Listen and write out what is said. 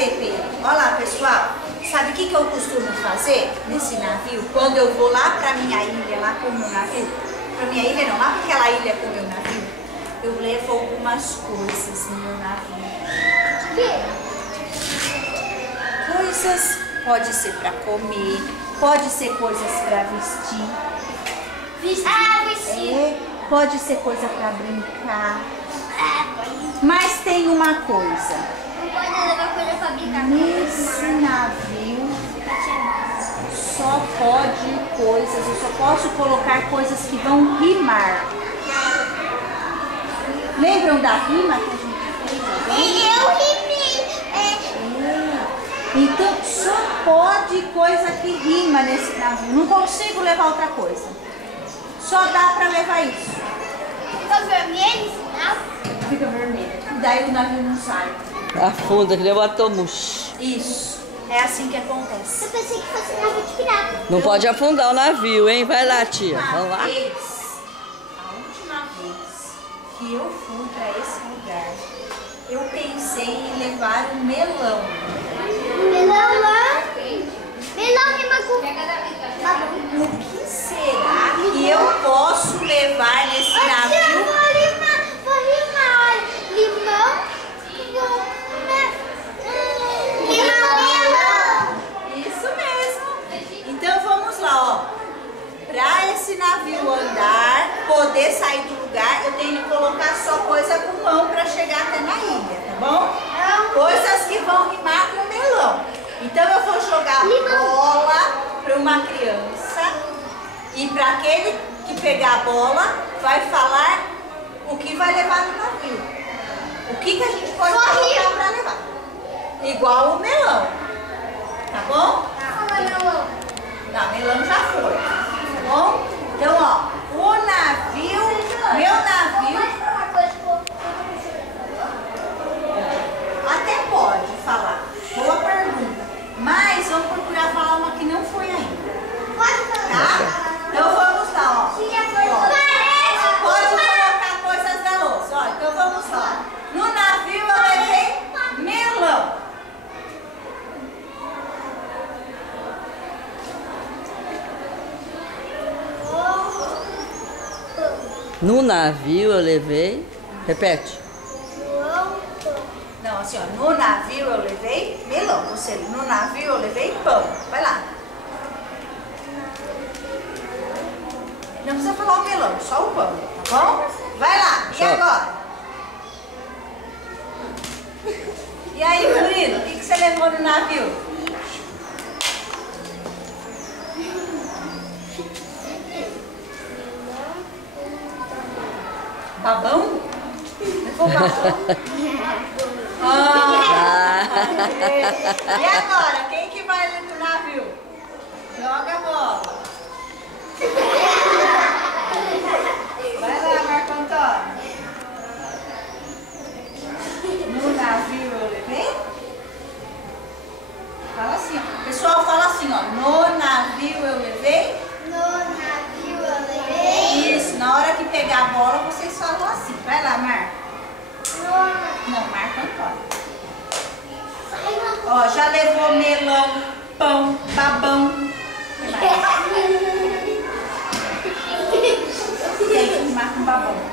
fazer, Pedro? Olha lá, pessoal. Sabe o que eu costumo fazer nesse navio? Quando eu vou lá pra minha ilha, lá com o meu navio. Pra minha ilha não, lá pra aquela ilha com o meu navio. Eu levo algumas coisas no meu navio. Coisas, pode ser pra comer, pode ser coisas pra vestir. Vestir. Pode ser coisa pra brincar. Mas tem uma coisa. Não pode levar coisa pra brincar. Nesse navio só pode coisas, eu só posso colocar coisas que vão rimar. Lembram da rima que a gente fez? Eu rimei. Então só pode coisa que rima nesse navio. Não consigo levar outra coisa. Só dá pra levar isso. Fica vermelho, sinal? Fica vermelho. Daí o navio não sai. Afunda, que nem o autobus. Isso. É assim que acontece. Eu pensei que fosse navio de pirata. Não pode afundar o navio, hein? Vai lá, tia. A Vamos lá. última vez que eu fui para esse lugar, eu pensei em levar um melão. Melão lá. Melão rima com... O que será que eu posso levar nesse navio? Vou rimar, olha. Limão. Limão. Isso mesmo. Então vamos lá, ó. Para esse navio andar, poder sair do lugar, eu tenho que colocar só coisa com mão para chegar até na ilha, tá bom? Coisas que vão rimar com melão. Então eu vou jogar bola para uma criança e para aquele que pegar a bola vai falar o que vai levar no navio. O que a gente pode colocar para levar. Igual o melão. Tá bom? Não, melão já foi. Tá bom? Então, ó, o navio, meu navio, até pode falar. Boa pergunta. Mas vamos procurar falar uma que não foi ainda. Tá? Então vamos lá, ó. Pode colocar coisas da louça. Ó, então vamos lá. No navio eu levei melão. No navio eu levei. Repete. Não, assim, ó. No navio eu levei melão. Ou seja, no navio eu levei pão. Vai lá. Não precisa falar o melão, só o pão, tá bom? Vai lá. E agora? E aí, Murilo, o que você levou no navio? Babão? Levou babão? E agora, quem que vai no navio? Joga a bola. Vai lá, Marco Antônio. No navio eu levei? Fala assim, ó. Pessoal, fala assim, ó. No navio eu levei? Isso, na hora que pegar a bola, vocês falam assim. Vai lá, Marco. Não, Marco Antônio. Ó, já levou melão, pão, babão. Tem que rimar com babão.